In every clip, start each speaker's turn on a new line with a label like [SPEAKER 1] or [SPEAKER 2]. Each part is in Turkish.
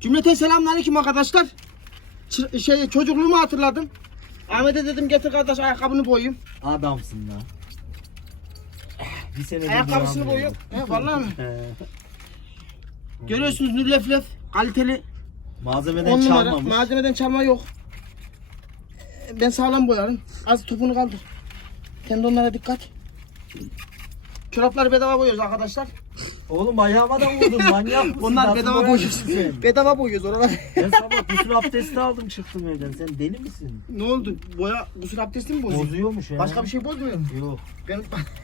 [SPEAKER 1] Cümleten selamünaleyküm arkadaşlar. Çocukluğumu hatırladım. Ahmet'e dedim getir kardeş ayakkabını boyayım.
[SPEAKER 2] Adamsın lan. Bir sene
[SPEAKER 1] Ayakkabısını boyuyorum. He vallahi mi? Görüyorsunuz nürleflef kaliteli.
[SPEAKER 2] Malzemeden çalmamış.
[SPEAKER 1] Malzemeden çalma yok. Ben sağlam boyarım. Az topunu kaldır. Tendonlara dikkat. Çorapları bedava boyuyoruz arkadaşlar.
[SPEAKER 2] Oğlum ayağıma da vurdun manyak mısın?
[SPEAKER 1] Onlar
[SPEAKER 2] Nasıl
[SPEAKER 1] bedava
[SPEAKER 2] boyarsın
[SPEAKER 1] boyuyoruz.
[SPEAKER 2] sen?
[SPEAKER 1] Bedava boyuyoruz oralar.
[SPEAKER 2] Ben sabah gusül abdesti aldım çıktım evden. Sen deli misin?
[SPEAKER 1] Ne oldu? Boya gusül abdesti mi bozuyor?
[SPEAKER 2] Bozuyormuş ya.
[SPEAKER 1] Başka bir şey bozmuyor mu?
[SPEAKER 2] Yok.
[SPEAKER 1] Ben...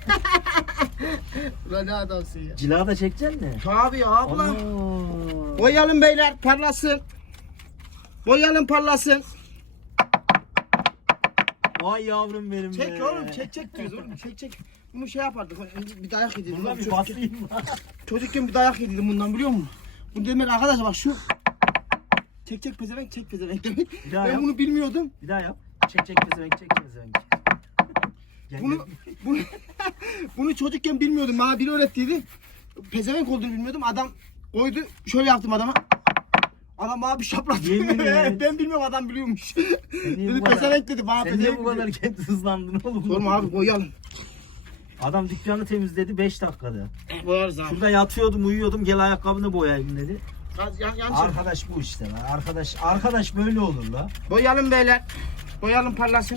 [SPEAKER 1] Ulan ne adamsın ya.
[SPEAKER 2] Cila da çekeceksin mi?
[SPEAKER 1] Tabii ya abla.
[SPEAKER 2] Ana.
[SPEAKER 1] Boyayalım beyler parlasın. Boyayalım parlasın.
[SPEAKER 2] Vay yavrum benim
[SPEAKER 1] Çek
[SPEAKER 2] be.
[SPEAKER 1] oğlum çek diyoruz oğlum çek. Bunu şey yapardık bir dayak yedik.
[SPEAKER 2] Buna bir basayım.
[SPEAKER 1] Çocukken bir dayak yedim bundan biliyor musun? Bu demek arkadaşlar bak şu. Çek pezevenk demek.
[SPEAKER 2] Bir daha
[SPEAKER 1] Ben
[SPEAKER 2] yap.
[SPEAKER 1] bunu bilmiyordum.
[SPEAKER 2] Bir daha yap. Çek pezevenk çek pezevenk. Gel,
[SPEAKER 1] Bunu,
[SPEAKER 2] gel.
[SPEAKER 1] bunu, bunu çocukken bilmiyordum. Bana biri öğrettiydi. Pezevenk olduğunu bilmiyordum. Adam koydu. Şöyle yaptım adama. Adam bana bir şaplattı.
[SPEAKER 2] Yemin et.
[SPEAKER 1] Ben bilmiyorum adam biliyormuş.
[SPEAKER 2] niye
[SPEAKER 1] Dedi
[SPEAKER 2] bu kadar-
[SPEAKER 1] pezevenk dedi. Bana
[SPEAKER 2] Sen niye
[SPEAKER 1] pezevenk
[SPEAKER 2] bu kadar
[SPEAKER 1] dedi.
[SPEAKER 2] kendi hızlandın oğlum?
[SPEAKER 1] Sorma abi boyayalım.
[SPEAKER 2] Adam dükkanı temizledi 5 dakikada.
[SPEAKER 1] Boyarız abi.
[SPEAKER 2] Şurada yatıyordum uyuyordum gel ayakkabını boyayım dedi.
[SPEAKER 1] Yan
[SPEAKER 2] Arkadaş bu işte lan. Arkadaş böyle olur la.
[SPEAKER 1] Boyayalım beyler. Boyayalım parlasın.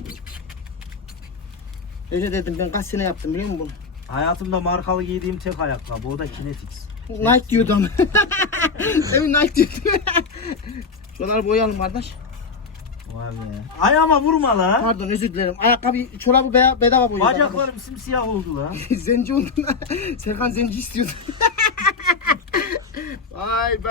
[SPEAKER 1] Öyle dedim ben kaç sene yaptım biliyor musun bunu?
[SPEAKER 2] Hayatımda markalı giydiğim tek ayakkabı o da Kinetix.
[SPEAKER 1] Nike diyordu ama. Emin Nike diyordu. Şuraları boyayalım kardeş.
[SPEAKER 2] Vay be. Ayağıma vurma la.
[SPEAKER 1] Pardon özür dilerim. Ayakkabı, çorabı bedava boyuyoruz.
[SPEAKER 2] Bacaklarım simsiyah oldu la.
[SPEAKER 1] Zenci oldun. Serkan zenci istiyordu. Vay be.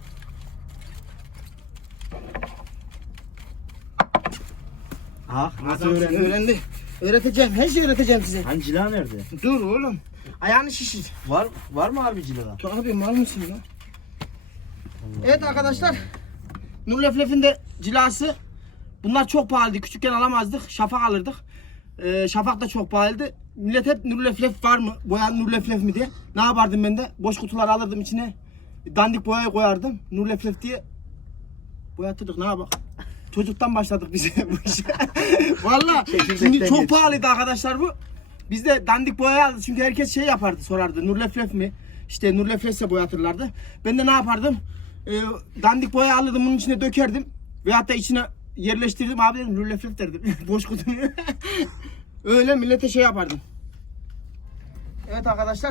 [SPEAKER 2] Ah nasıl
[SPEAKER 1] Adam
[SPEAKER 2] öğrendin?
[SPEAKER 1] öğrendi. Öğreteceğim. Her şeyi öğreteceğim size.
[SPEAKER 2] Hani cila nerede?
[SPEAKER 1] Dur oğlum. Ayağını şişir.
[SPEAKER 2] Var mı harbi cila?
[SPEAKER 1] Abi mal mısın ya? Evet arkadaşlar. Nurleflef'in de cilası. Bunlar çok pahalıydı. Küçükken alamazdık. Şafak alırdık. Şafak da çok pahalıydı. Millet hep Nurleflef var mı? Boyan Nurleflef mi diye. Ne yapardım ben de? Boş kutular alırdım içine. Dandik boyayı koyardım. Nurleflef diye boyatırdık. Ne yapak? Çocuktan başladık biz bu işe. Valla şimdi çok
[SPEAKER 2] yetişti.
[SPEAKER 1] pahalıydı arkadaşlar bu. Biz de dandik boya aldık çünkü herkes şey yapardı sorardı. Nurleflef mi? İşte Nurleflef'se boyatırlardı. Ben de ne yapardım? Dandik boya alırdım bunun içine dökerdim. Veyahut da içine yerleştirdim abi dedim Nurleflef derdim. Boş kutuyu. Öyle millete şey yapardım. Evet arkadaşlar.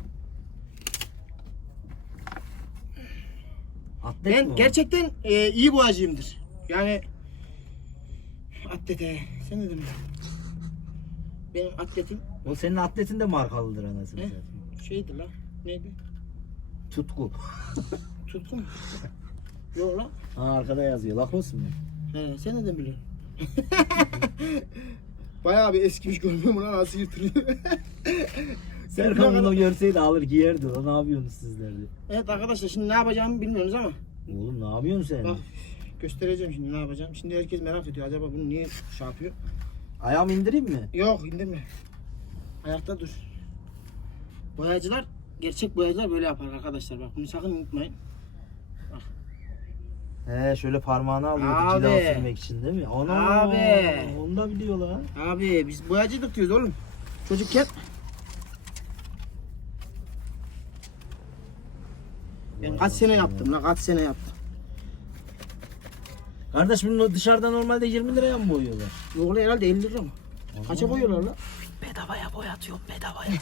[SPEAKER 2] Atlet
[SPEAKER 1] Ben
[SPEAKER 2] mi o?
[SPEAKER 1] gerçekten iyi boyacıyımdır. Yani atlete sen ne demek? Benim atletim
[SPEAKER 2] O senin atletin de markalıdır anasını
[SPEAKER 1] ne?
[SPEAKER 2] satayım.
[SPEAKER 1] Şeydi la. Neydi?
[SPEAKER 2] Tutku.
[SPEAKER 1] Tutku mu? Yok la.
[SPEAKER 2] Ha arkada yazıyor. Lakos mu?
[SPEAKER 1] He, sen neden biliyorsun? Bayağı bir eskimiş görmüyor mu lan nasıl yırtılıyor?
[SPEAKER 2] Serkan bunu görseydi alır giyerdi. O ne yapıyorsunuz sizler de?
[SPEAKER 1] Evet arkadaşlar şimdi ne yapacağımı bilmiyoruz ama
[SPEAKER 2] Oğlum ne yapıyorsun sen?
[SPEAKER 1] bak göstereceğim şimdi ne yapacağım. Şimdi herkes merak ediyor acaba bunu niye şey yapıyor?
[SPEAKER 2] Ayağımı indireyim mi?
[SPEAKER 1] Yok indirme. Ayakta dur. Boyacılar, gerçek boyacılar böyle yapar arkadaşlar. Bak bunu sakın unutmayın.
[SPEAKER 2] He şöyle parmağını alıyordu
[SPEAKER 1] Abi.
[SPEAKER 2] cila sürmek için değil mi? Ana,
[SPEAKER 1] Abi.
[SPEAKER 2] onu da biliyorlar.
[SPEAKER 1] Abi biz boyacıydık diyoruz oğlum. Çocukken. Ben kaç sene yaptım lan kaç sene yaptım.
[SPEAKER 2] Kardeş bunu dışarıda normalde 20 liraya mı boyuyorlar?
[SPEAKER 1] Yok lan herhalde 50 lira mı? Kaça boyuyorlar lan?
[SPEAKER 2] Bedavaya boyatıyorum bedavaya.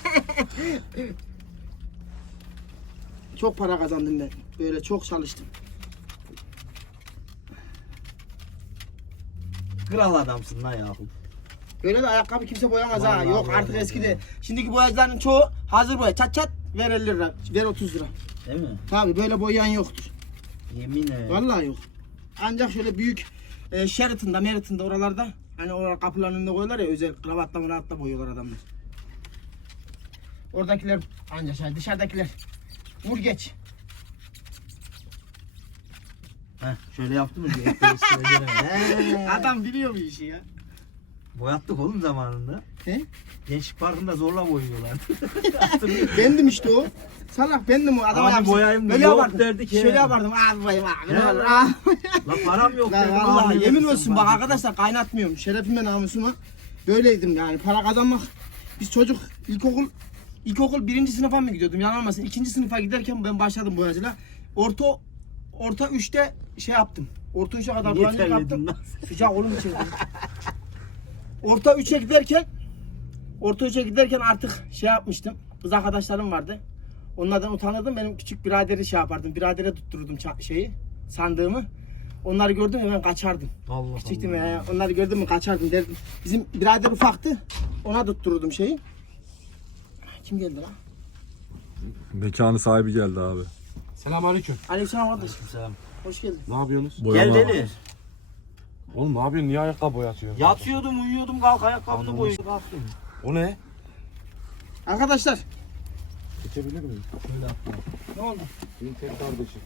[SPEAKER 1] Çok para kazandım ben. Böyle çok çalıştım.
[SPEAKER 2] Kral adamsın lan Yakup.
[SPEAKER 1] Böyle de ayakkabı kimse boyamaz ha.
[SPEAKER 2] Vallahi
[SPEAKER 1] Yok artık
[SPEAKER 2] boyamaz
[SPEAKER 1] eskide.
[SPEAKER 2] ya.
[SPEAKER 1] Şimdiki boyacıların çoğu hazır boya. Çat çat ver 50 lira. Ver 30 lira.
[SPEAKER 2] Değil mi?
[SPEAKER 1] Tabi böyle boyayan yoktur.
[SPEAKER 2] Yemin et.
[SPEAKER 1] Vallahi yok. Ancak şöyle büyük Sheraton'da, Meriton'da oralarda hani oralar kapıların önünde koyuyorlar ya özel kravatla mıratla boyuyorlar adamlar. Oradakiler ancak şey dışarıdakiler vur geç.
[SPEAKER 2] Heh, şöyle yaptın mı? Bir ekmeği üstüne göre. He.
[SPEAKER 1] Adam biliyor bu işi ya.
[SPEAKER 2] Boyattık oğlum zamanında.
[SPEAKER 1] He?
[SPEAKER 2] Gençlik Parkı'nda zorla boyuyorlar.
[SPEAKER 1] Bendim işte o. Salak bendim o. Adama
[SPEAKER 2] Abi
[SPEAKER 1] yapsın.
[SPEAKER 2] boyayım
[SPEAKER 1] Böyle
[SPEAKER 2] yok
[SPEAKER 1] yapardım.
[SPEAKER 2] derdik ya.
[SPEAKER 1] Şöyle yapardım. Abi bayım abi.
[SPEAKER 2] He.
[SPEAKER 1] Ah.
[SPEAKER 2] La param yok
[SPEAKER 1] Ya
[SPEAKER 2] dedim.
[SPEAKER 1] vallahi
[SPEAKER 2] abi,
[SPEAKER 1] yemin
[SPEAKER 2] verirsin
[SPEAKER 1] olsun bak
[SPEAKER 2] bana.
[SPEAKER 1] arkadaşlar kaynatmıyorum. Şerefime namusuma. Böyleydim yani. Para kazanmak. Biz çocuk ilkokul 1. sınıfa mı gidiyordum? Yalan olmasın. 2. sınıfa giderken ben başladım boyacılığa. Orta 3'te şey yaptım. Orta 3'e kadar
[SPEAKER 2] Niye
[SPEAKER 1] boyacılık yaptım.
[SPEAKER 2] terledin lan?
[SPEAKER 1] Sıcak oğlum içeri. Orta 3'e giderken artık şey yapmıştım. Kız arkadaşlarım vardı. Onlardan utanırdım. Benim küçük biraderi şey yapardım. Biradere tuttururdum sandığımı. Onları gördüm hemen kaçardım.
[SPEAKER 2] Allah
[SPEAKER 1] Küçüktüm
[SPEAKER 2] Allah.
[SPEAKER 1] ya. Onları gördüm mü kaçardım derdim. Bizim birader ufaktı. Ona tuttururdum şeyi. Kim geldi lan?
[SPEAKER 3] Mekanı sahibi geldi abi.
[SPEAKER 4] Selamünaleyküm.
[SPEAKER 1] Aleykümselam kardeş.
[SPEAKER 2] Selam.
[SPEAKER 1] Hoş geldin.
[SPEAKER 4] Ne yapıyorsunuz?
[SPEAKER 2] Gel
[SPEAKER 3] Boyama.
[SPEAKER 2] deli.
[SPEAKER 4] Oğlum ne yapıyorsun? Niye ayakkabı boyatıyorsun?
[SPEAKER 2] Yatıyordum, uyuyordum, kalk ayakkabını
[SPEAKER 4] Anladım.
[SPEAKER 2] boyuyordum. Kalktım.
[SPEAKER 4] O ne?
[SPEAKER 1] Arkadaşlar
[SPEAKER 4] Geçebilir miyim?
[SPEAKER 2] Şöyle attım.
[SPEAKER 1] ne oldu?
[SPEAKER 4] Benim tek kardeşim.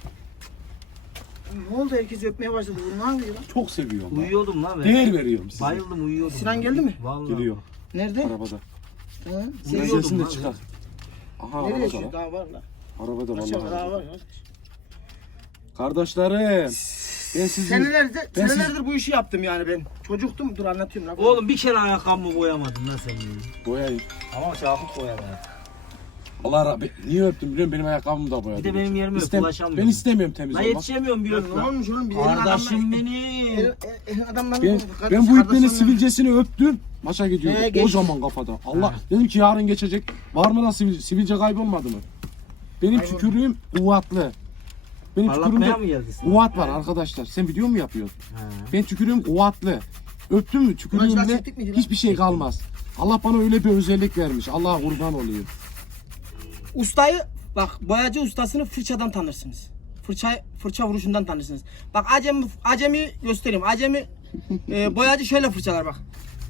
[SPEAKER 1] Ne oldu? Herkes öpmeye başladı. Bu ne yapıyor lan?
[SPEAKER 4] Çok seviyorum. ben.
[SPEAKER 2] Uyuyordum lan ben.
[SPEAKER 4] Değer veriyorum size.
[SPEAKER 2] Bayıldım, uyuyordum.
[SPEAKER 1] Sinan geldi mi?
[SPEAKER 2] Vallahi.
[SPEAKER 4] Geliyor
[SPEAKER 1] Nerede?
[SPEAKER 4] arabada.
[SPEAKER 1] Ha?
[SPEAKER 2] Uyuyordum
[SPEAKER 4] Sesini de
[SPEAKER 2] lan.
[SPEAKER 4] çıkar. Aha
[SPEAKER 1] Nereye
[SPEAKER 4] arabada
[SPEAKER 1] yaşıyor?
[SPEAKER 4] lan.
[SPEAKER 1] Daha var lan.
[SPEAKER 4] Arabada
[SPEAKER 1] Aşağı daha
[SPEAKER 4] vallahi.
[SPEAKER 1] var ya.
[SPEAKER 4] Kardeşlerim. Ben sizi...
[SPEAKER 1] Senelerdir bu işi yaptım yani ben. Çocuktum. Dur anlatıyorum lan.
[SPEAKER 2] Oğlum bir kere ayakkabımı boyamadın lan sen benim.
[SPEAKER 4] Boyayım.
[SPEAKER 2] Ama Şafik boyadı.
[SPEAKER 4] Allah razı Niye öptüm biliyor musun? Benim ayakkabımı da boyadı.
[SPEAKER 2] Bir de benim yerime öp, ulaşamıyorum.
[SPEAKER 4] Ben istemiyorum temiz
[SPEAKER 2] Lan
[SPEAKER 4] olmak.
[SPEAKER 2] yetişemiyorum bir öp
[SPEAKER 1] Ne
[SPEAKER 2] lan.
[SPEAKER 1] olmuş oğlum? Bir
[SPEAKER 2] Kardeşim benim.
[SPEAKER 4] Ben bu iplerin sivilcesini öptüm. Maça gidiyorum.
[SPEAKER 1] Geç.
[SPEAKER 4] Kocaman kafada. Allah dedim ki yarın geçecek. Var mı lan sivilce kaybolmadı mı? Benim
[SPEAKER 1] Kayboldu.
[SPEAKER 4] tükürüğüm kuvvetli. Benim
[SPEAKER 2] Parlatmaya mı
[SPEAKER 4] tükürüğümde
[SPEAKER 2] geldin sen?
[SPEAKER 4] kuvvet var arkadaşlar. Sen video mu yapıyorsun?
[SPEAKER 2] Ha.
[SPEAKER 4] Ben tükürüğüm kuvvetli. Öptün mü
[SPEAKER 1] Ulan
[SPEAKER 4] tükürüğümle
[SPEAKER 1] çektik miydi lan?
[SPEAKER 4] hiçbir şey kalmaz. Allah bana öyle bir özellik vermiş. Allah'a kurban olayım.
[SPEAKER 1] Ustayı bak boyacı ustasını fırçadan tanırsınız. Fırça vuruşundan tanırsınız. Bak acemi göstereyim. Boyacı şöyle fırçalar bak.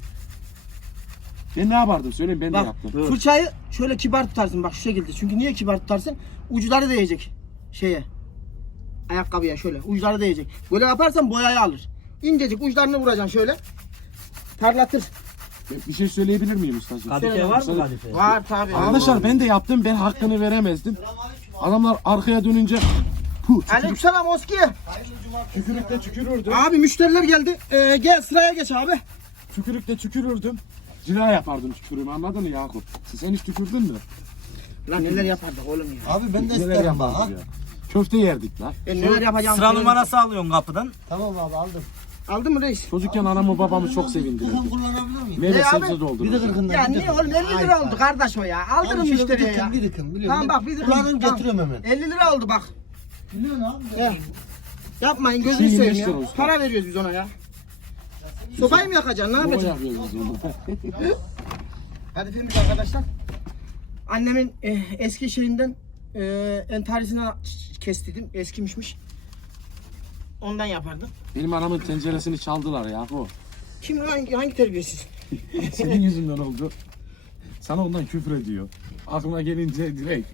[SPEAKER 4] Ben ne yapardım söyleyeyim ben ne
[SPEAKER 1] Bak
[SPEAKER 4] yaptım.
[SPEAKER 2] Dur.
[SPEAKER 1] fırçayı şöyle kibar tutarsın bak şu şekilde. Çünkü niye kibar tutarsın? Uçları değecek şeye. Ayakkabıya şöyle uçları değecek. Böyle yaparsan boyayı alır. İncecik uçlarını vuracaksın şöyle. Parlatır.
[SPEAKER 4] Ben bir şey söyleyebilir miyim ustacığım?
[SPEAKER 2] Kadife var mı kadife?
[SPEAKER 1] Var tabii.
[SPEAKER 4] Arkadaşlar ben de yaptım. Ben hakkını veremezdim. Adamlar arkaya dönünce
[SPEAKER 1] Aleykümselam Oski.
[SPEAKER 4] tükürükle tükürürdüm.
[SPEAKER 1] Abi müşteriler geldi. Gel sıraya geç abi.
[SPEAKER 4] Tükürükle tükürürdüm. Cila yapardım tükürüğümü anladın mı Yakup? Sen hiç tükürdün mü?
[SPEAKER 1] Lan neler yapardık oğlum ya.
[SPEAKER 5] Abi ben de
[SPEAKER 4] Neler
[SPEAKER 5] isterim bak.
[SPEAKER 4] yapardık ya. Köfte yerdik lan.
[SPEAKER 1] Ben neler yapacağım.
[SPEAKER 2] Sıra numarası alıyorsun kapıdan.
[SPEAKER 5] Tamam abi aldım.
[SPEAKER 1] Aldın mı reis?
[SPEAKER 4] Çocukken anamı babamı çok sevindirirdim.
[SPEAKER 5] Kırkın kullanabilir miyim?
[SPEAKER 4] Meyve
[SPEAKER 1] Ne abi?
[SPEAKER 4] sebze
[SPEAKER 5] Bir de
[SPEAKER 4] doldururdum.
[SPEAKER 5] kırkından.
[SPEAKER 1] Ya
[SPEAKER 5] bir de
[SPEAKER 1] niye oğlum 50 lira oldu kardeş o ya. Aldırın
[SPEAKER 5] Abi şöyle
[SPEAKER 1] müşteriye ya.
[SPEAKER 5] bir tıkın biliyorum.
[SPEAKER 1] Tamam bak bir tıkın.
[SPEAKER 5] Kullanırım
[SPEAKER 1] Tamam.
[SPEAKER 5] getiriyorum hemen.
[SPEAKER 1] 50 lira oldu bak.
[SPEAKER 5] Biliyorsun abi.
[SPEAKER 1] Ya. Yapmayın gözünü
[SPEAKER 4] Şey,
[SPEAKER 1] seveyim
[SPEAKER 4] 25 lira
[SPEAKER 1] ya.
[SPEAKER 4] olsun.
[SPEAKER 1] Para veriyoruz biz ona ya. Sobayı mı yakacaksın ne
[SPEAKER 4] Baba
[SPEAKER 1] yapacaksın?
[SPEAKER 4] yapıyoruz biz onu.
[SPEAKER 1] Hadi filmimiz arkadaşlar. Annemin eski şeyinden entarisinden kestiydim. Eskimişmiş. Ondan yapardım.
[SPEAKER 4] Benim anamın tenceresini çaldılar Yakup.
[SPEAKER 1] Kim hangi terbiyesiz?
[SPEAKER 4] Senin yüzünden oldu. Sana ondan küfür ediyor. Aklına gelince direkt.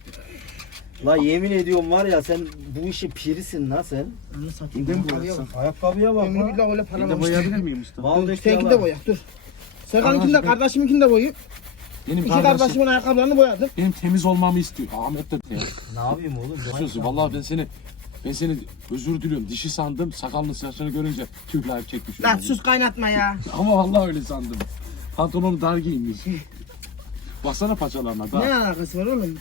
[SPEAKER 2] La yemin ediyorum var ya sen bu işin pirisin la sen.
[SPEAKER 1] Anı satayım.
[SPEAKER 4] Neden
[SPEAKER 1] Ayakkabıya
[SPEAKER 4] boyatsın?
[SPEAKER 1] bak.
[SPEAKER 2] Ayakkabıya bak
[SPEAKER 1] Ömrü
[SPEAKER 2] lan.
[SPEAKER 1] billah öyle
[SPEAKER 4] Ben de
[SPEAKER 1] paralamıştır.
[SPEAKER 4] boyayabilir miyim usta?
[SPEAKER 2] Vallahi
[SPEAKER 1] Seninki de boya dur. Serkan'ınkini de
[SPEAKER 4] Arkadaş,
[SPEAKER 1] kardeşiminkini de boyayım.
[SPEAKER 4] Benim
[SPEAKER 1] İki
[SPEAKER 4] kardeşim
[SPEAKER 1] kardeşimin ayakkabılarını boyadım.
[SPEAKER 4] benim temiz olmamı istiyor. Ahmet de ya.
[SPEAKER 2] Ne yapayım oğlum?
[SPEAKER 4] Sözü vallahi ben seni özür diliyorum. Dişi sandım. Sakalını saçını görünce tüh layık çekmişim.
[SPEAKER 1] Lan sus kaynatma ya.
[SPEAKER 4] Ama vallahi öyle sandım. Pantolonum dar giyinmiş. Baksana paçalarına
[SPEAKER 1] Ne
[SPEAKER 4] dar.
[SPEAKER 1] alakası var oğlum?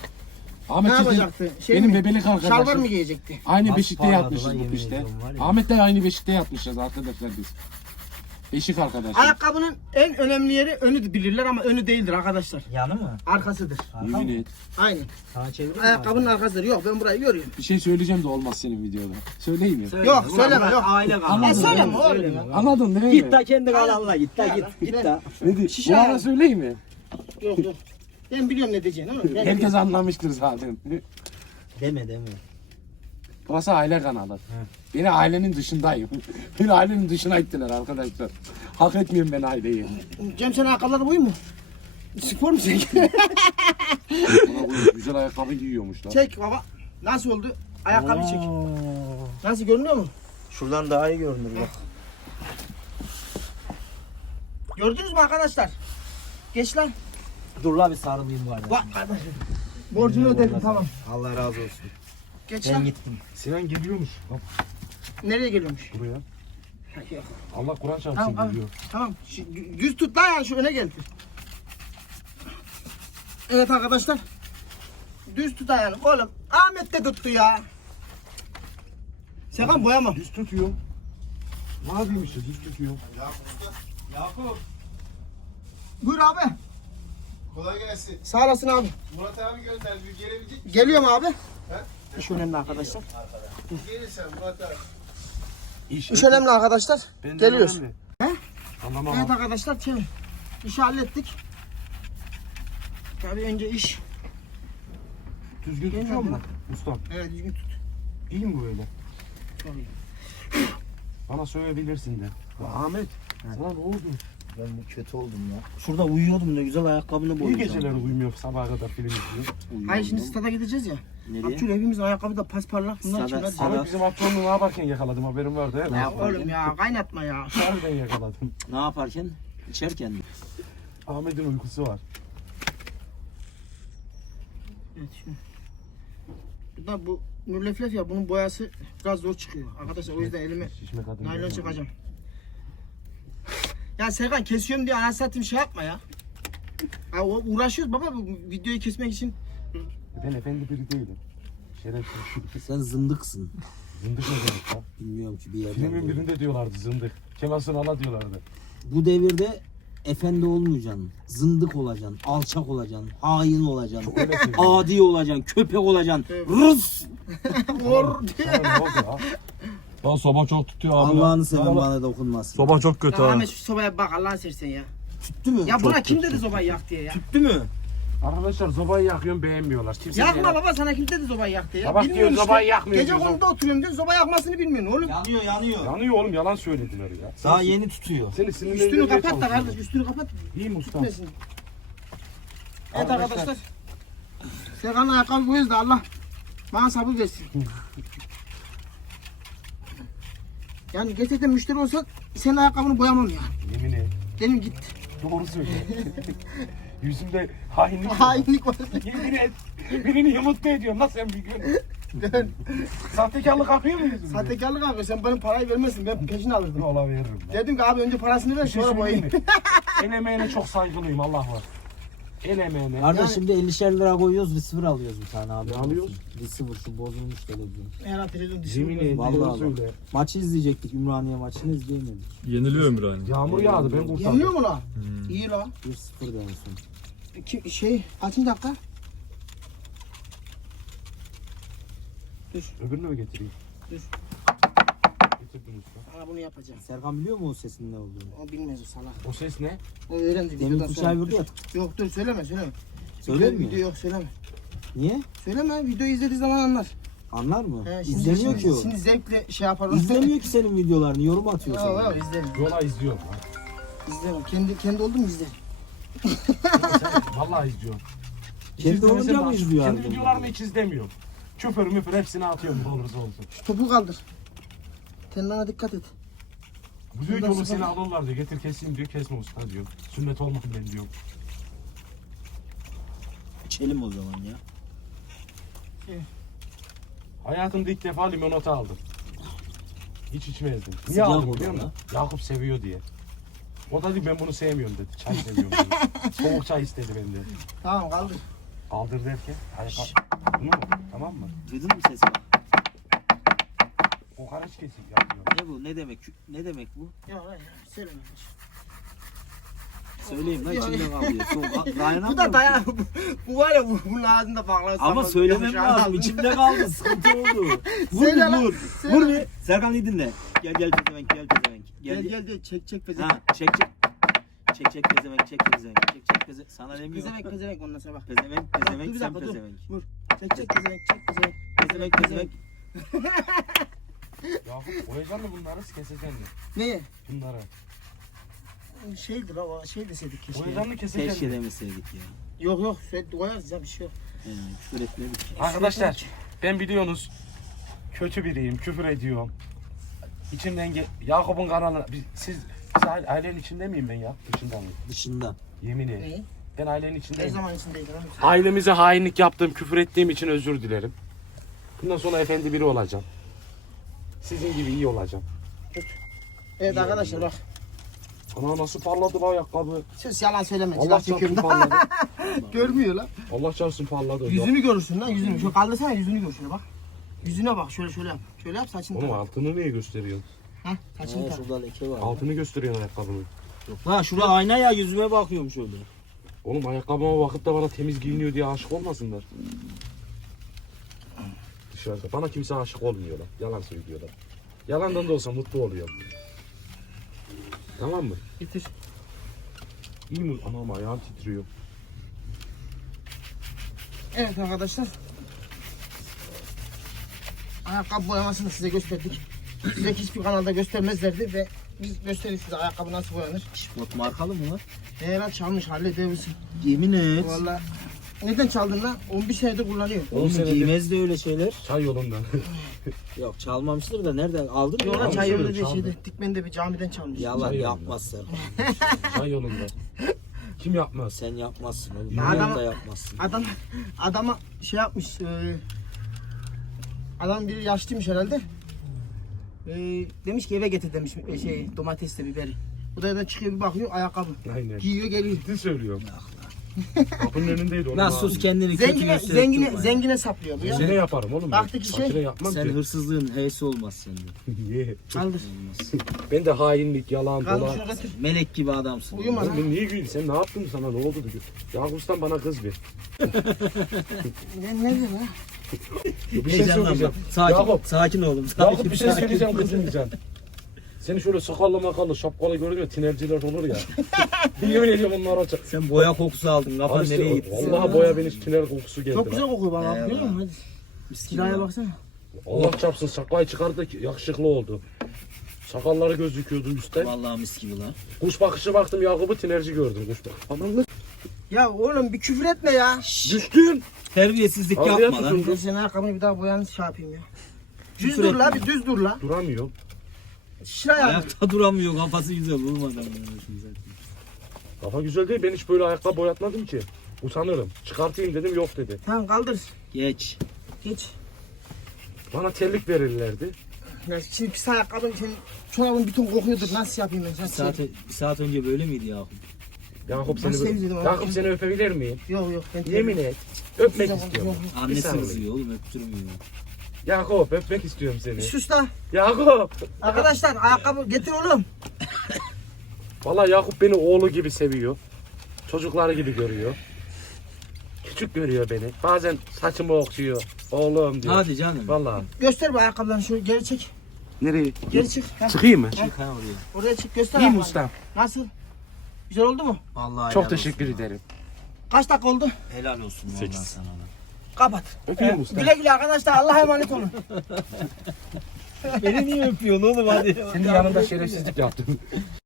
[SPEAKER 1] Ne
[SPEAKER 4] Ahmet Çetin,
[SPEAKER 1] yapacaktı? Şey
[SPEAKER 4] benim
[SPEAKER 1] mi?
[SPEAKER 4] bebelik arkadaşım.
[SPEAKER 1] Şalvar mı giyecekti?
[SPEAKER 4] Aynı
[SPEAKER 2] Nasıl
[SPEAKER 4] beşikte
[SPEAKER 2] parladı
[SPEAKER 4] yatmışız
[SPEAKER 2] lan,
[SPEAKER 4] bu
[SPEAKER 2] yemin
[SPEAKER 4] piste.
[SPEAKER 2] ediyorum var ya.
[SPEAKER 4] Ahmet'le aynı beşikte yatmışız arkadaşlar biz. Beşik arkadaşlar.
[SPEAKER 1] Ayakkabının en önemli yeri önü bilirler ama önü değildir arkadaşlar.
[SPEAKER 2] Yanı mı?
[SPEAKER 1] Arkasıdır.
[SPEAKER 4] Yemin et.
[SPEAKER 1] Aynen.
[SPEAKER 2] Sana çevireyim mi?
[SPEAKER 1] Ayakkabının arkasıdır. Yok ben burayı görüyorum.
[SPEAKER 4] Bir şey söyleyeceğim de olmaz senin videoda. Söyleyeyim mi?
[SPEAKER 2] Söyle.
[SPEAKER 1] Yok,
[SPEAKER 2] Ulan
[SPEAKER 1] söyleme,
[SPEAKER 2] bırak,
[SPEAKER 1] yok.
[SPEAKER 2] Aile kanalı.
[SPEAKER 4] Anladım,
[SPEAKER 1] söyleme oğlum
[SPEAKER 2] Söyleme
[SPEAKER 1] ya.
[SPEAKER 2] lan.
[SPEAKER 4] Anladın değil mi?
[SPEAKER 2] Git da kendi kanalına git da git. Git da.
[SPEAKER 4] Ne diyor?
[SPEAKER 1] Şişe
[SPEAKER 4] Bu ara
[SPEAKER 1] al.
[SPEAKER 4] söyleyeyim mi?
[SPEAKER 1] Yok yok. Ben biliyorum ne diyeceğini ama. Ben
[SPEAKER 4] Herkes anlamıştır zaten.
[SPEAKER 2] Deme.
[SPEAKER 4] Burası aile kanalı. Ben ailenin dışındayım. Beni ailenin dışına ittiler arkadaşlar. Hak etmiyorum ben aileyi.
[SPEAKER 1] Cem sen ayakkabıları boyun mu? Spor mu çek?
[SPEAKER 4] Buna koyayım, güzel ayakkabı giyiyormuş lan.
[SPEAKER 1] Çek baba. Nasıl oldu? Ayakkabı çek. Nasıl görünüyor mu?
[SPEAKER 2] Şuradan daha iyi görünür bak.
[SPEAKER 1] Gördünüz mü arkadaşlar? Geç lan.
[SPEAKER 2] Dur la bir sarılayım var.
[SPEAKER 1] Bak kardeşim. Borcunu ödedim tamam.
[SPEAKER 2] Allah razı olsun.
[SPEAKER 1] Geç
[SPEAKER 2] Ben
[SPEAKER 1] lan.
[SPEAKER 2] gittim.
[SPEAKER 4] Sinan geliyormuş. Bak
[SPEAKER 1] Nereye geliyormuş?
[SPEAKER 4] buraya.
[SPEAKER 1] Ha, yok.
[SPEAKER 4] Allah Kur'an çarpsın
[SPEAKER 1] Tamam tamam.
[SPEAKER 4] geliyor.
[SPEAKER 1] Tamam. Düz tut lan yani şu öne gel. Evet arkadaşlar. Düz tut ayağını. Oğlum Ahmet de tuttu ya. Serkan boyama.
[SPEAKER 4] Düz tutuyor. Ne yapayım işte düz tutuyor.
[SPEAKER 5] Yakup.
[SPEAKER 1] Buyur abi.
[SPEAKER 5] Kolay gelsin.
[SPEAKER 1] Sağ olasın abi.
[SPEAKER 5] Murat abi gönderdi. Bir gelebilecek misin?
[SPEAKER 1] Geliyorum abi. İş önemli arkadaşlar.
[SPEAKER 5] Gelirsen Murat abi.
[SPEAKER 1] İş önemli arkadaşlar. Geliyoruz. He?
[SPEAKER 4] Anlamam.
[SPEAKER 1] Evet arkadaşlar şimdi işi hallettik. Tabii önce iş.
[SPEAKER 4] Düzgün tutuyor
[SPEAKER 1] Geliyorum
[SPEAKER 4] mu? Ustam.
[SPEAKER 1] Evet düzgün tut.
[SPEAKER 4] İyi mi böyle?
[SPEAKER 1] Çok iyi.
[SPEAKER 4] Bana söyleyebilirsin de. Ya Ahmet. Sana ne oldu?
[SPEAKER 2] Ben de kötü oldum ya. Şurada uyuyordum ne güzel ayakkabını
[SPEAKER 4] İyi
[SPEAKER 2] boyayacağım.
[SPEAKER 4] geceler uyumuyor sabaha kadar film izliyor.
[SPEAKER 1] Hayır şimdi stada gideceğiz ya.
[SPEAKER 2] Nereye?
[SPEAKER 1] Abdül hepimiz ayakkabı da pasparlak. Bunlar
[SPEAKER 2] Stada-
[SPEAKER 1] için
[SPEAKER 2] stada-
[SPEAKER 4] Ahmet bizim Abdülhamid'i ne yaparken yakaladım haberin var değil mi?
[SPEAKER 1] Ya oğlum ya kaynatma ya.
[SPEAKER 4] Harbiden yakaladım.
[SPEAKER 2] Ne yaparken? İçerken mi?
[SPEAKER 4] Ahmet'in uykusu var.
[SPEAKER 1] Evet şimdi. Burada bu mürleflef ya bunun boyası biraz zor çıkıyor. Arkadaşlar o yüzden elime
[SPEAKER 4] Şişme kadın.
[SPEAKER 1] naylon
[SPEAKER 4] geldi.
[SPEAKER 1] çıkacağım. Ya Serkan kesiyorum diye anasını satayım şey yapma ya. Ya uğraşıyoruz baba bu videoyu kesmek için.
[SPEAKER 4] Ben efendi biri değilim. Şerefsiz.
[SPEAKER 2] Sen zındıksın.
[SPEAKER 4] Zındık ne demek ya?
[SPEAKER 2] Bilmiyorum ki bir yerden.
[SPEAKER 4] Filmin
[SPEAKER 2] duydum.
[SPEAKER 4] birinde diyorlardı zındık. Kemal Sunal'a diyorlardı.
[SPEAKER 2] Bu devirde efendi olmayacaksın. Zındık olacaksın. Alçak olacaksın. Hain olacaksın.
[SPEAKER 4] Öyle söylüyor.
[SPEAKER 2] Adi olacaksın. Köpek olacaksın.
[SPEAKER 1] Evet.
[SPEAKER 2] Rız!
[SPEAKER 1] Mor diye.
[SPEAKER 4] Sana ne oldu ya?
[SPEAKER 3] Lan soba çok tutuyor abi.
[SPEAKER 2] Allah'ını seven bana dokunmasın.
[SPEAKER 3] Soba çok kötü
[SPEAKER 1] Ya
[SPEAKER 3] ha.
[SPEAKER 1] Ahmet şu sobaya bak Allah'ını seversen ya.
[SPEAKER 2] Tüttü mü?
[SPEAKER 1] Ya buna kim dedi sobayı yak diye ya?
[SPEAKER 2] Tüttü mü?
[SPEAKER 4] Arkadaşlar sobayı yakıyorum beğenmiyorlar. Kimse
[SPEAKER 1] Yakma
[SPEAKER 4] beğenmiyor.
[SPEAKER 1] baba sana kim dedi sobayı yak diye ya?
[SPEAKER 4] Baba
[SPEAKER 1] Bilmiyorum
[SPEAKER 4] diyor, sobayı yakmıyor
[SPEAKER 1] Gece
[SPEAKER 4] diyor.
[SPEAKER 1] konuda oturuyorum diyor soba yakmasını bilmiyorsun oğlum.
[SPEAKER 2] Yanıyor yanıyor.
[SPEAKER 4] Yanıyor oğlum yalan söylediler ya.
[SPEAKER 2] Daha yeni tutuyor.
[SPEAKER 4] Seni sinirlendirmeye
[SPEAKER 1] Üstünü kapat da
[SPEAKER 4] çalışıyorlar.
[SPEAKER 1] kardeş üstünü kapat.
[SPEAKER 4] İyi mi ustam?
[SPEAKER 1] Gitmesin. Evet
[SPEAKER 4] Arkadaşlar.
[SPEAKER 1] arkadaşlar. Serkan'ın ayakkabı boyuyoruz da Allah bana sabır versin. Yani gerçekten müşteri olsa senin ayakkabını boyamam ya.
[SPEAKER 4] Yemin et.
[SPEAKER 1] Dedim git.
[SPEAKER 4] Doğru söyle. Yüzümde hainlik var.
[SPEAKER 1] Hainlik var.
[SPEAKER 4] Yemin et. Birini yumurta ediyorsun lan sen bir gün. Sahtekarlık yapıyor muyuz?
[SPEAKER 1] Sahtekarlık abi sen bana parayı vermezsin ben peşin alırdım.
[SPEAKER 4] Ola veririm ben.
[SPEAKER 1] Dedim ki abi önce parasını ver
[SPEAKER 4] Bir şey
[SPEAKER 1] sonra
[SPEAKER 4] söyleyeyim
[SPEAKER 1] boyayayım.
[SPEAKER 4] mi? El emeğine çok saygılıyım Allah var. El emeğine.
[SPEAKER 2] Kardeş şimdi 50'şer lira koyuyoruz, receiver alıyoruz bir tane abi.
[SPEAKER 4] Ne alıyoruz?
[SPEAKER 2] Receiver şu bozulmuş televizyon.
[SPEAKER 1] Herhalde televizyon dışı.
[SPEAKER 4] Yemin ederim
[SPEAKER 2] Vallahi
[SPEAKER 4] doğru
[SPEAKER 2] bak.
[SPEAKER 4] söyle.
[SPEAKER 2] Maçı izleyecektik, Ümraniye maçını izleyemedik.
[SPEAKER 3] Yeniliyor Ümraniye.
[SPEAKER 4] Yağmur yağdı ben kurtardım.
[SPEAKER 1] Yeniliyor mu lan? İyi lan.
[SPEAKER 2] 1-0 da en son.
[SPEAKER 1] Kaçıncı dakika?
[SPEAKER 4] Öbürünü mü getireyim?
[SPEAKER 1] Dur.
[SPEAKER 4] Getirdim usta.
[SPEAKER 1] Aa bunu yapacağım.
[SPEAKER 2] Serkan biliyor mu o sesin ne olduğunu?
[SPEAKER 1] O bilmez o salak.
[SPEAKER 4] O ses ne?
[SPEAKER 1] O öğrendi.
[SPEAKER 2] Demin
[SPEAKER 1] videodan
[SPEAKER 2] Kuşay
[SPEAKER 1] sonra.
[SPEAKER 2] vurdu ya.
[SPEAKER 1] Yok dur söyleme.
[SPEAKER 2] Söyleyeyim
[SPEAKER 1] Video
[SPEAKER 2] mi?
[SPEAKER 1] yok söyleme.
[SPEAKER 2] Niye?
[SPEAKER 1] Söyleme videoyu izlediği zaman anlar.
[SPEAKER 2] Anlar mı?
[SPEAKER 1] He,
[SPEAKER 2] İzlemiyor ki o.
[SPEAKER 1] Şimdi zevkle şey yapar.
[SPEAKER 2] İzlemiyor ki senin videolarını, yorum atıyor
[SPEAKER 1] Yok
[SPEAKER 2] sana.
[SPEAKER 1] yok izlerim.
[SPEAKER 4] Yola izliyorum.
[SPEAKER 1] İzlerim. Kendi oldum izlerim.
[SPEAKER 4] Sen vallahi izliyorum. Hiç
[SPEAKER 2] Kendi
[SPEAKER 4] izlemesem
[SPEAKER 2] olunca mı
[SPEAKER 4] de
[SPEAKER 2] izliyor
[SPEAKER 4] Kendi
[SPEAKER 2] harbiden?
[SPEAKER 4] videolarımı hiç izlemiyorum. Küfür müfür hepsini atıyorum ne olursa olsun.
[SPEAKER 1] Şu topu kaldır. Tendana dikkat et.
[SPEAKER 4] Bu diyor ki
[SPEAKER 1] Nasıl
[SPEAKER 4] oğlum seni
[SPEAKER 1] bak-
[SPEAKER 4] alırlar diyor. Getir keseyim diyor. Kesme usta diyor. Sünnet olmam ben diyor.
[SPEAKER 2] İçelim o zaman ya.
[SPEAKER 4] Hayatımda ilk defa limonata aldım. Hiç içmezdim. Niye
[SPEAKER 2] Sıcak
[SPEAKER 4] aldım
[SPEAKER 2] oldu
[SPEAKER 4] biliyor
[SPEAKER 2] ama.
[SPEAKER 4] musun? Yakup seviyor diye. O da dedi ben bunu sevmiyorum dedi. Çay seviyorum dedi. Soğuk çay istedi benden.
[SPEAKER 1] Tamam kaldır.
[SPEAKER 4] Aldır derken. Hayır bunu mu? Tamam mı?
[SPEAKER 2] Duydun mu sesi?
[SPEAKER 4] Kokoreç kesik yapıyor.
[SPEAKER 2] Ne bu? Ne demek? Ne demek bu?
[SPEAKER 1] Yok hayır söyleme.
[SPEAKER 2] Söyleyeyim lan
[SPEAKER 1] Yok,
[SPEAKER 2] içimde
[SPEAKER 1] yok.
[SPEAKER 2] kalıyor. Soğuk. Dayanamıyorum.
[SPEAKER 1] Bu da dayan. Bu var ya bunun ağzında baklava.
[SPEAKER 2] Ama söylemem lazım. İçimde kaldı. Sıkıntı oldu. Vur
[SPEAKER 1] Söyle
[SPEAKER 2] bir
[SPEAKER 1] lan,
[SPEAKER 2] vur.
[SPEAKER 1] söyle.
[SPEAKER 2] Vur bir. Serkan iyi dinle. Gel pezevenk gel pezevenk.
[SPEAKER 1] Gel gel çek pezevenk.
[SPEAKER 2] Ha çek. Çek pezevenk çek pezevenk. Çek pezevenk. Sana demiyorum.
[SPEAKER 1] Pezevenk ondan sonra bak.
[SPEAKER 2] Pezevenk
[SPEAKER 1] Dur
[SPEAKER 2] pezevenk
[SPEAKER 1] bir
[SPEAKER 2] sen
[SPEAKER 1] dakika, dur.
[SPEAKER 2] pezevenk.
[SPEAKER 1] Vur. Çek pezevenk pezevenk.
[SPEAKER 2] Pezevenk.
[SPEAKER 4] Yakup koyacaksın mı bunları keseceksin mi?
[SPEAKER 1] Neye?
[SPEAKER 4] Bunları.
[SPEAKER 1] Şeydir o şey deseydik keşke.
[SPEAKER 4] Koyacaksın mı keseceksin
[SPEAKER 2] Keşke
[SPEAKER 4] mi?
[SPEAKER 2] demeseydik ya.
[SPEAKER 1] Yok sürekli koyarız ya bir şey yok.
[SPEAKER 2] Küfür etmedik.
[SPEAKER 4] Arkadaşlar ben biliyorsunuz kötü biriyim, küfür ediyorum. İçimden Yakup'un kanalına siz ailenin içinde miyim ben ya? Dışında mıyım?
[SPEAKER 2] Dışında.
[SPEAKER 4] Yemin et.
[SPEAKER 1] Neyi?
[SPEAKER 4] Ben ailenin
[SPEAKER 1] Her
[SPEAKER 4] içindeyim.
[SPEAKER 1] zaman içindeydi lan.
[SPEAKER 4] Ailemize hainlik yaptığım, küfür ettiğim için özür dilerim. Bundan sonra efendi biri olacağım. Sizin gibi iyi olacağım.
[SPEAKER 1] Evet arkadaşlar bak.
[SPEAKER 4] Ana nasıl parladı bu ayakkabı.
[SPEAKER 1] Söz yalan söyleme.
[SPEAKER 4] Allah
[SPEAKER 1] Silah çekiyorum
[SPEAKER 4] çarpsın
[SPEAKER 1] da.
[SPEAKER 4] parladı.
[SPEAKER 1] Görmüyor lan.
[SPEAKER 4] Allah çarpsın parladı.
[SPEAKER 1] Yüzünü görürsün lan yüzünü. Şöyle kaldırsana yüzünü gör şöyle bak. Yüzüne bak şöyle yap. Şöyle yap saçını
[SPEAKER 4] Oğlum
[SPEAKER 1] tak.
[SPEAKER 4] altını niye gösteriyorsun?
[SPEAKER 1] Hah saçını tak.
[SPEAKER 2] Şurada leke var.
[SPEAKER 4] Altını gösteriyorsun ayakkabının.
[SPEAKER 2] Ha şurada ayna ya, yüzüme bakıyorum şöyle.
[SPEAKER 4] Oğlum ayakkabıma bakıp da bana temiz giyiniyor diye aşık olmasınlar. Dışarıda. Bana kimse aşık olmuyorlar. Yalan söylüyorlar. Yalandan da olsa mutlu oluyorum. Tamam mı?
[SPEAKER 1] Getir.
[SPEAKER 4] İyi mi? Anam ayağım titriyor.
[SPEAKER 1] Evet arkadaşlar. Ayakkabı boyamasını size gösterdik. Size hiçbir kanalda göstermezlerdi ve biz gösteririz size ayakkabı nasıl boyanır.
[SPEAKER 2] Bot markalı mı var?
[SPEAKER 1] Eğer çalmış halledebilirsin.
[SPEAKER 2] Yemin et.
[SPEAKER 1] Valla. Neden çaldın lan? 11 senedir kullanıyor.
[SPEAKER 2] Oğlum
[SPEAKER 4] senedir-
[SPEAKER 2] giymez de öyle şeyler.
[SPEAKER 4] Çay yolundan.
[SPEAKER 2] Yok çalmamıştır da nereden aldın mı?
[SPEAKER 1] Yola
[SPEAKER 4] Çalmış
[SPEAKER 1] çay yolu
[SPEAKER 4] öyle,
[SPEAKER 1] diye
[SPEAKER 4] çaldı.
[SPEAKER 1] şeyde Dikmen'de bir camiden çalmış.
[SPEAKER 2] Yalan
[SPEAKER 4] Çay
[SPEAKER 2] yapmazsın.
[SPEAKER 4] Çay yolundan. Kim yapmaz?
[SPEAKER 2] Sen yapmazsın oğlum.
[SPEAKER 1] Ya
[SPEAKER 2] Adam
[SPEAKER 1] adam-
[SPEAKER 2] da yapmazsın.
[SPEAKER 1] Adama şey yapmış. Adam biri yaşlıymış herhalde. Demiş ki eve getir demiş domatesle biberi. Bu da evden çıkıyor bir bakıyor ayakkabı.
[SPEAKER 4] Aynen.
[SPEAKER 1] Giyiyor geliyor.
[SPEAKER 4] Ciddi söylüyorum. Kapının önündeydi oğlum.
[SPEAKER 2] Nasıl sus kendini kötü
[SPEAKER 1] Zengine,
[SPEAKER 2] gösterip
[SPEAKER 1] zengine,
[SPEAKER 2] durma ya.
[SPEAKER 1] zengine saplıyor bu ya.
[SPEAKER 4] Zengine yaparım oğlum.
[SPEAKER 1] Baktı
[SPEAKER 4] ben.
[SPEAKER 1] ki şey-
[SPEAKER 4] Fakire yapmam
[SPEAKER 2] Sen
[SPEAKER 4] ki.
[SPEAKER 2] hırsızlığın heysi olmaz sende.
[SPEAKER 4] Niye?
[SPEAKER 1] Kaldır.
[SPEAKER 2] Olmaz.
[SPEAKER 4] Ben de hainlik, yalan,
[SPEAKER 1] Kaldır
[SPEAKER 4] dolan.
[SPEAKER 1] şunu götür.
[SPEAKER 2] Melek gibi adamsın.
[SPEAKER 1] Uyuma
[SPEAKER 4] Oğlum
[SPEAKER 1] lan.
[SPEAKER 4] ben niye gülüyorum? Sen ne yaptın sana? Ne oldu? Yakup'tan bana kız bir.
[SPEAKER 1] Ne diyor lan?
[SPEAKER 4] Bir şey
[SPEAKER 2] Heyecanlanma.
[SPEAKER 4] söyleyeceğim.
[SPEAKER 2] Sakin,
[SPEAKER 4] Yakup.
[SPEAKER 2] sakin oğlum. Sakin,
[SPEAKER 4] Yakup bir şey
[SPEAKER 2] sakin.
[SPEAKER 4] söyleyeceğim kızmayacaksın. Seni şöyle sakallı makallı şapkalı gördüm ya tinerciler olur ya. Yemin ediyorum onlar açık.
[SPEAKER 2] Sen boya kokusu aldın. Kafan
[SPEAKER 4] Abi işte,
[SPEAKER 2] nereye gitti?
[SPEAKER 4] vallahi boya beni tiner kokusu geldi.
[SPEAKER 1] Çok
[SPEAKER 4] lan.
[SPEAKER 1] güzel kokuyor bana.
[SPEAKER 2] Eyvallah.
[SPEAKER 1] Görüyor musun? Hadi. Silahya baksana.
[SPEAKER 4] Allah çarpsın saklayı çıkardı ki yakışıklı oldu. Sakalları gözüküyordu üstte.
[SPEAKER 2] Vallahi mis gibi lan.
[SPEAKER 4] Kuş bakışı baktım Yakup'u tinerci gördüm kuş bak. Aman
[SPEAKER 1] Ya oğlum bir küfür etme ya.
[SPEAKER 4] düştün.
[SPEAKER 2] Terbiyesizlik
[SPEAKER 4] Abi
[SPEAKER 2] yapma
[SPEAKER 4] yapıyorsun.
[SPEAKER 2] lan.
[SPEAKER 1] Ben senin ayakkabını bir daha boyanı şey yapayım ya. Düz
[SPEAKER 2] Küfür
[SPEAKER 1] dur la
[SPEAKER 2] etme.
[SPEAKER 1] bir düz dur la.
[SPEAKER 4] Duramıyor.
[SPEAKER 1] Şuraya yap.
[SPEAKER 2] Ayakta duramıyor, kafası güzel oğlum adamın.
[SPEAKER 4] Kafa güzel değil ben hiç böyle ayakkabı boyatmadım ki. Utanırım. Çıkartayım dedim yok dedi.
[SPEAKER 1] Tamam kaldır.
[SPEAKER 2] Geç.
[SPEAKER 1] Geç.
[SPEAKER 4] Bana terlik verirlerdi.
[SPEAKER 1] Ya şimdi pis ayakkabın senin çorabın bütün kokuyordur. Nasıl yapayım ben?
[SPEAKER 2] Bir saat önce böyle miydi Yakup?
[SPEAKER 4] Yakup seni,
[SPEAKER 1] Nasıl temizledim abi?
[SPEAKER 4] Yakup seni öpebilir miyim?
[SPEAKER 1] Yok ben
[SPEAKER 4] Yemin et. Öpmek
[SPEAKER 1] Yok,
[SPEAKER 4] istiyorum.
[SPEAKER 1] yok.
[SPEAKER 4] Bir
[SPEAKER 2] Annesi
[SPEAKER 4] saniye.
[SPEAKER 2] kızıyor oğlum, öptürmüyor.
[SPEAKER 4] Yakup öpmek istiyorum seni.
[SPEAKER 1] Sus la.
[SPEAKER 4] Yakup.
[SPEAKER 1] Arkadaşlar ayakkabı getir oğlum.
[SPEAKER 4] Vallahi Yakup beni oğlu gibi seviyor. Çocukları gibi görüyor. Küçük görüyor beni. Bazen saçımı okşuyor. Oğlum diyor.
[SPEAKER 2] Hadi canım.
[SPEAKER 4] Vallahi.
[SPEAKER 1] Göster bu ayakkabılarını şöyle geri çek.
[SPEAKER 4] Nereye?
[SPEAKER 1] Geri çık. Ha.
[SPEAKER 4] Çıkayım mı?
[SPEAKER 2] Çık ha oraya.
[SPEAKER 1] Oraya çık göster.
[SPEAKER 4] İyi mi
[SPEAKER 1] ayakkabını.
[SPEAKER 4] ustam?
[SPEAKER 1] Nasıl? Güzel oldu mu?
[SPEAKER 2] Vallahi
[SPEAKER 4] Çok
[SPEAKER 2] helal
[SPEAKER 4] teşekkür
[SPEAKER 2] olsun.
[SPEAKER 4] ederim.
[SPEAKER 1] Kaç dakika oldu?
[SPEAKER 2] Helal olsun vallahi sana da.
[SPEAKER 1] Kapat.
[SPEAKER 4] Öpeyim mi ustam?
[SPEAKER 1] Güle güle arkadaşlar. Allah'a emanet olun.
[SPEAKER 2] Beni niye öpüyorsun oğlum hadi.
[SPEAKER 4] Senin yanında şerefsizlik yaptım.